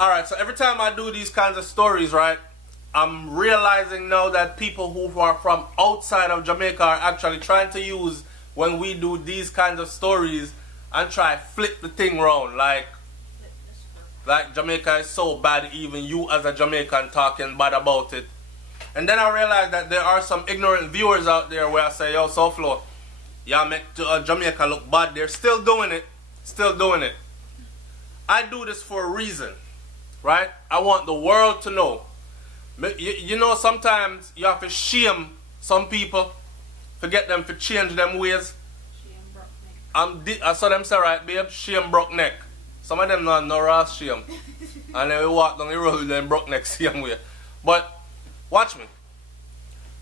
Alright, so every time I do these kinds of stories, right, I'm realizing now that people who are from outside of Jamaica are actually trying to use when we do these kinds of stories and try flip the thing round. Like Jamaica is so bad, even you as a Jamaican talking bad about it. And then I realized that there are some ignorant viewers out there where I say, yo, SouFlo, y'all make Jamaica look bad. They're still doing it. Still doing it. I do this for a reason, right? I want the world to know. You know, sometimes you have to shame some people to get them to change them ways. I saw them say, right, babe, shame broke neck. Some of them not no raw shame. And then we walk down the road with them broke neck same way. But watch me.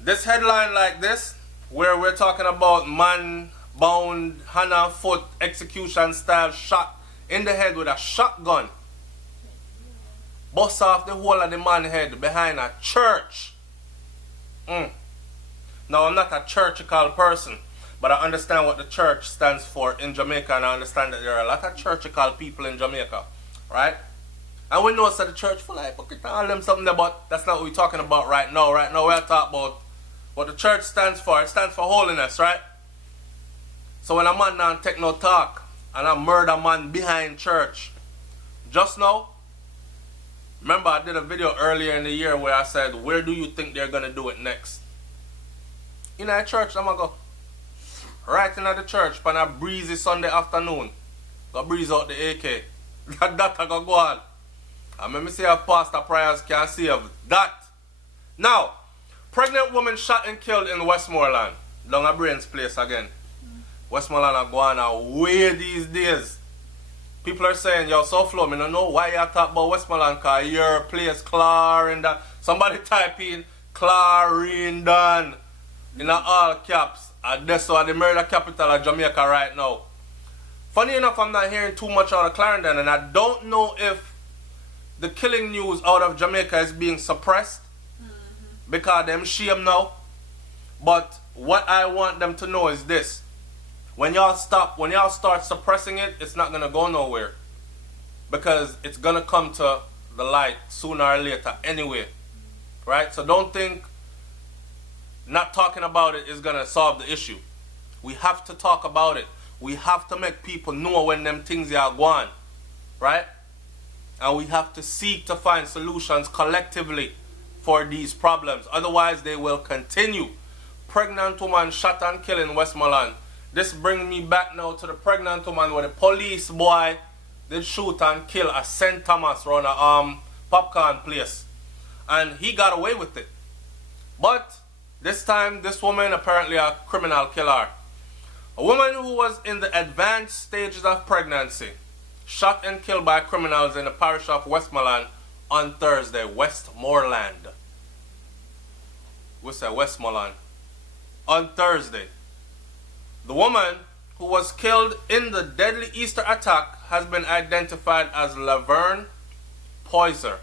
This headline like this, where we're talking about man bound, hand and foot, execution style, shot in the head with a shotgun. Bust off the whole of the man's head behind a church. Now, I'm not a churchical person, but I understand what the church stands for in Jamaica, and I understand that there are a lot of churchical people in Jamaica, right? And we know that the church full of hypocrite and all them something there, but that's not what we're talking about right now. Right now, we're talking about what the church stands for. It stands for holiness, right? So when a man don't take no talk, and a murder man behind church, just now, remember I did a video earlier in the year where I said, where do you think they're going to do it next? In a church, I'm going to go. Right in the church, on a breezy Sunday afternoon. Go breeze out the AK. That I go on. And let me see if Pastor Prayers can save that. Now, pregnant woman shot and killed in Westmoreland. Down a Brains place again. Westmoreland are going away these days. People are saying, yo, SouFlo, I don't know why you talk about Westmoreland, because your place, Clarendon. Somebody type in Clarendon in all caps. And that's the murder capital of Jamaica right now. Funny enough, I'm not hearing too much out of Clarendon, and I don't know if the killing news out of Jamaica is being suppressed because them shame now. But what I want them to know is this. When y'all start suppressing it, it's not going to go nowhere. Because it's going to come to the light sooner or later anyway. Right? So don't think not talking about it is going to solve the issue. We have to talk about it. We have to make people know when them things are going. Right? And we have to seek to find solutions collectively for these problems. Otherwise, they will continue. Pregnant woman shot and killed in Westmoreland. This brings me back now to the pregnant woman where the police boy did shoot and kill a St. Thomas around a popcorn place. And he got away with it. But this time, this woman apparently a criminal killer. A woman who was in the advanced stages of pregnancy, shot and killed by criminals in the parish of Westmoreland on Thursday. Westmoreland. We say Westmoreland. On Thursday. The woman who was killed in the deadly Easter attack has been identified as Laverne Poyser.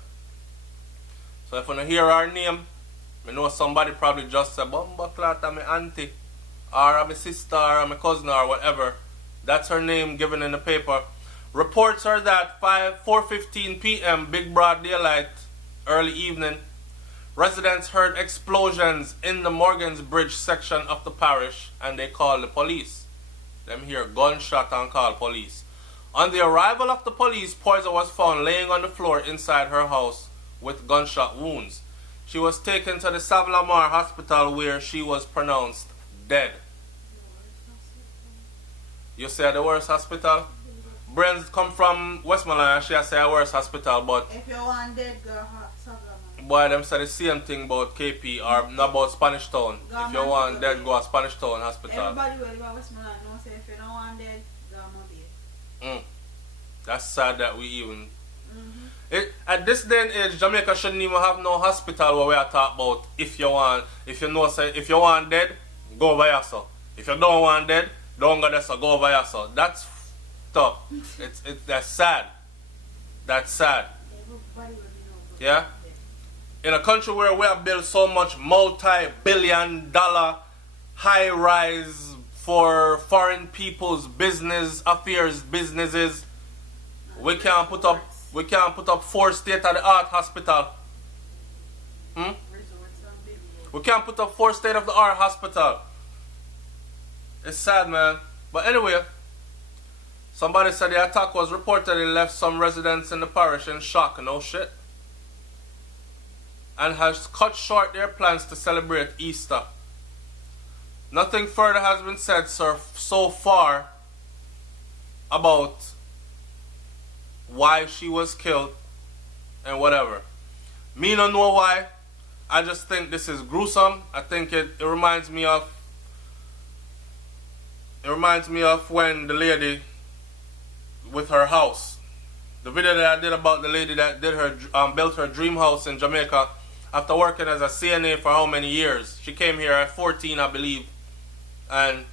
So if you don't hear her name, I know somebody probably just said, Bumba Clat, I'm my auntie, or I'm my sister, or I'm my cousin, or whatever. That's her name given in the paper. Reports are that 4:15 p.m., big broad daylight, early evening, residents heard explosions in the Morgan's Bridge section of the parish and they called the police. Them hear gunshot and call police. On the arrival of the police, Poyser was found laying on the floor inside her house with gunshot wounds. She was taken to the SouFLoTV hospital where she was pronounced dead. You say the worst hospital? Brains come from Westmoreland and she say a worst hospital, but if you want dead, go SouFLoTV. Boy, them say the same thing about KP or not about Spanish Town. If you want dead, go to Spanish Town Hospital. Everybody will go to Westmoreland knows say if you don't want dead, go to Mobile. That's sad that we even... At this day and age, Jamaica shouldn't even have no hospital where we are talking about if you want dead, go by yourself. If you don't want dead, don't go there, so go by yourself. That's tough. That's sad. That's sad. Yeah? In a country where we have built so much multi-billion-dollar high-rise for foreign people's business affairs, businesses, we can't put up we can't put up 4 state-of-the-art hospital. We can't put up 4 state-of-the-art hospital. It's sad, man. But anyway, somebody said the attack was reportedly left some residents in the parish in shock. No shit. And has cut short their plans to celebrate Easter. Nothing further has been said so far about why she was killed and whatever. Me don't know why. I just think this is gruesome. I think it reminds me of when the lady with her house. The video that I did about the lady that did her built her dream house in Jamaica after working as a CNA for how many years. She came here at 14, I believe, and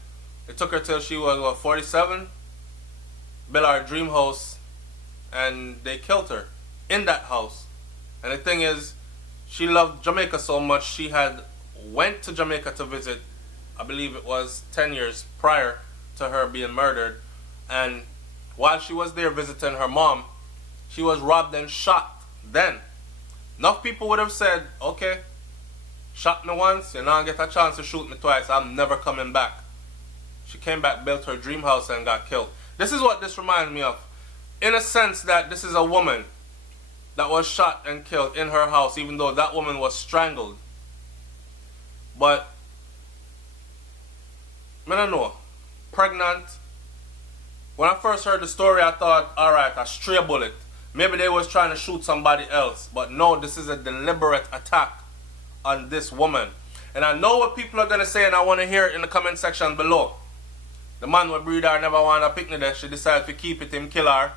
it took her till she was what, 47. Built her dream house, and they killed her in that house. And the thing is, she loved Jamaica so much she had went to Jamaica to visit. I believe it was 10 years prior to her being murdered, and while she was there visiting her mom, she was robbed and shot. Then enough people would have said, okay, shot me once, you now get a chance to shoot me twice, I'm never coming back. She came back, built her dream house, and got killed. This is what this reminds me of, in a sense that this is a woman that was shot and killed in her house, even though that woman was strangled. But I don't know, pregnant. When I first heard the story, I thought, alright, a stray bullet. Maybe they was trying to shoot somebody else. But no, this is a deliberate attack on this woman. And I know what people are going to say, and I want to hear it in the comment section below. The man with breed her never want a picnic there. She decided to keep it, him kill her.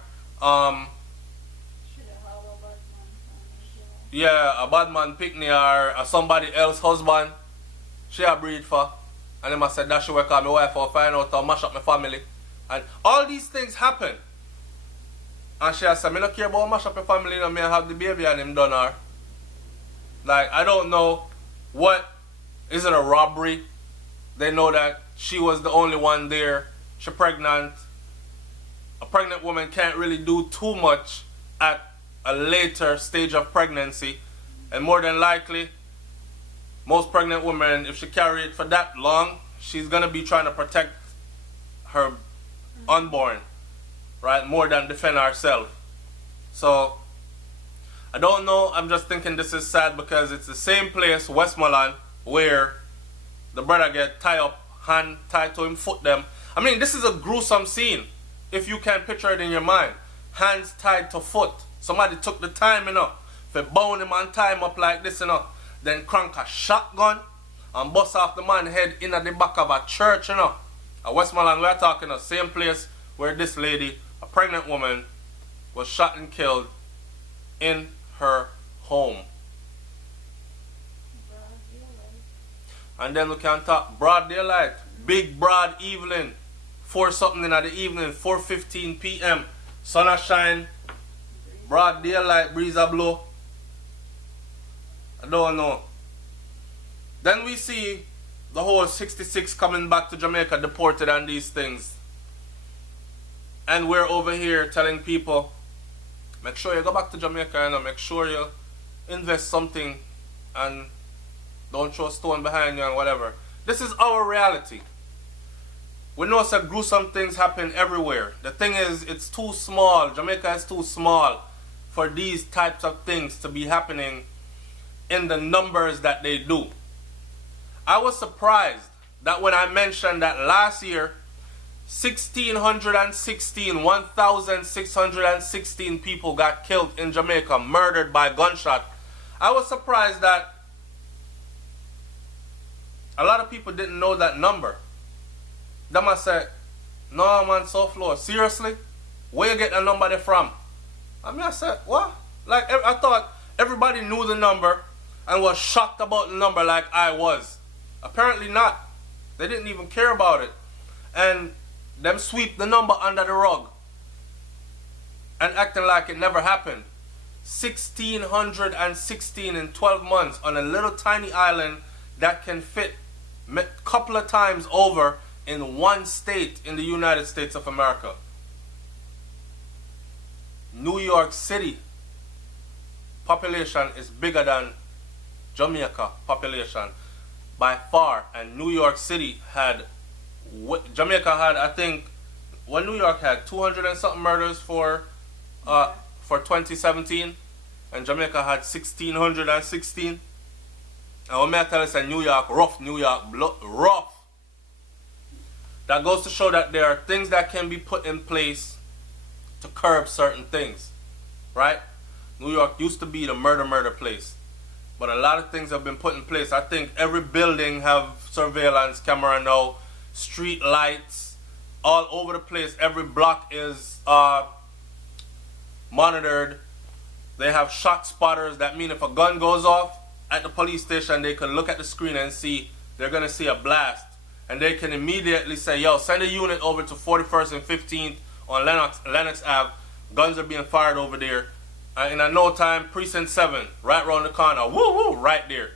Yeah, a bad man picnic or somebody else's husband. She a breed for. And him I said that she work on my wife or find out how mash up my family. And all these things happen. And she said, I don't care about mash up your family, you know, me have the baby and him done her. Like, I don't know what, is it a robbery? They know that she was the only one there. She's pregnant. A pregnant woman can't really do too much at a later stage of pregnancy. And more than likely, most pregnant women, if she carry it for that long, she's going to be trying to protect her unborn, right? More than defend herself. So, I don't know. I'm just thinking this is sad because it's the same place, Westmoreland, where the brother get tied up, hand tied to him, foot them. I mean, this is a gruesome scene, if you can picture it in your mind. Hands tied to foot. Somebody took the time, you know, to bound him and tie him up like this, you know. Then crank a shotgun and bust off the man's head in at the back of a church, you know. At Westmoreland, we're talking the same place where this lady, a pregnant woman, was shot and killed in her home. And then we can talk broad daylight, big broad evening, 4 something in the evening, 4:15 p.m. Sun a shine, broad daylight, breeze a blow. I don't know. Then we see the whole 66 coming back to Jamaica deported and these things. And we're over here telling people, make sure you go back to Jamaica, you know, make sure you invest something and don't throw a stone behind you and whatever. This is our reality. We know some gruesome things happen everywhere. The thing is, it's too small. Jamaica is too small for these types of things to be happening in the numbers that they do. I was surprised that when I mentioned that last year, 1,616 people got killed in Jamaica, murdered by gunshot. I was surprised that a lot of people didn't know that number. Them I said, no man, SouFlo, seriously? Where you get that number there from? I mean, I said, what? Like, I thought everybody knew the number and was shocked about the number like I was. Apparently not. They didn't even care about it. And them sweep the number under the rug and acting like it never happened. 1,616 in 12 months on a little tiny island that can fit a couple of times over in one state in the United States of America. New York City population is bigger than Jamaica population by far, and New York City had, Jamaica had, I think, when New York had 200 and something murders for 2017, and Jamaica had 1616. And when I tell you say New York rough, New York rough, that goes to show that there are things that can be put in place to curb certain things, right? New York used to be the murder place, but a lot of things have been put in place. I think every building have surveillance camera now, street lights, all over the place. Every block is monitored. They have shot spotters. That mean if a gun goes off at the police station, they can look at the screen and see, they're going to see a blast. And they can immediately say, yo, send a unit over to 41st and 15th on Lennox Ave. Guns are being fired over there. In a no time, Precinct 7, right around the corner. Woo, woo, right there.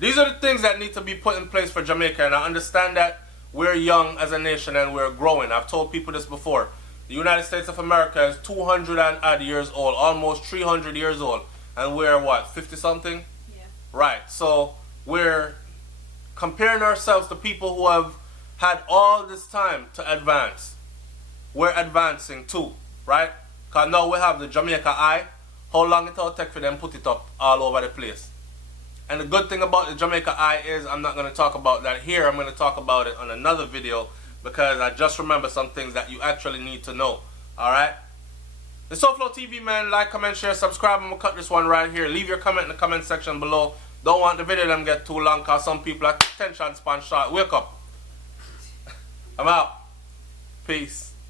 These are the things that need to be put in place for Jamaica. And I understand that we're young as a nation and we're growing. I've told people this before. The United States of America is 200 and odd years old, almost 300 years old. And we're what, 50 something? Yeah. Right. So we're comparing ourselves to people who have had all this time to advance. We're advancing too, right? Because now we have the Jamaica Eye. How long it will take for them put it up all over the place? And the good thing about the Jamaica Eye is I'm not going to talk about that here. I'm going to talk about it on another video because I just remember some things that you actually need to know. Alright? The SouFLoTV, man. Like, comment, share, subscribe. I'm going to cut this one right here. Leave your comment in the comment section below. Don't want the video to get too long because some people are attention span short. Wake up. I'm out. Peace.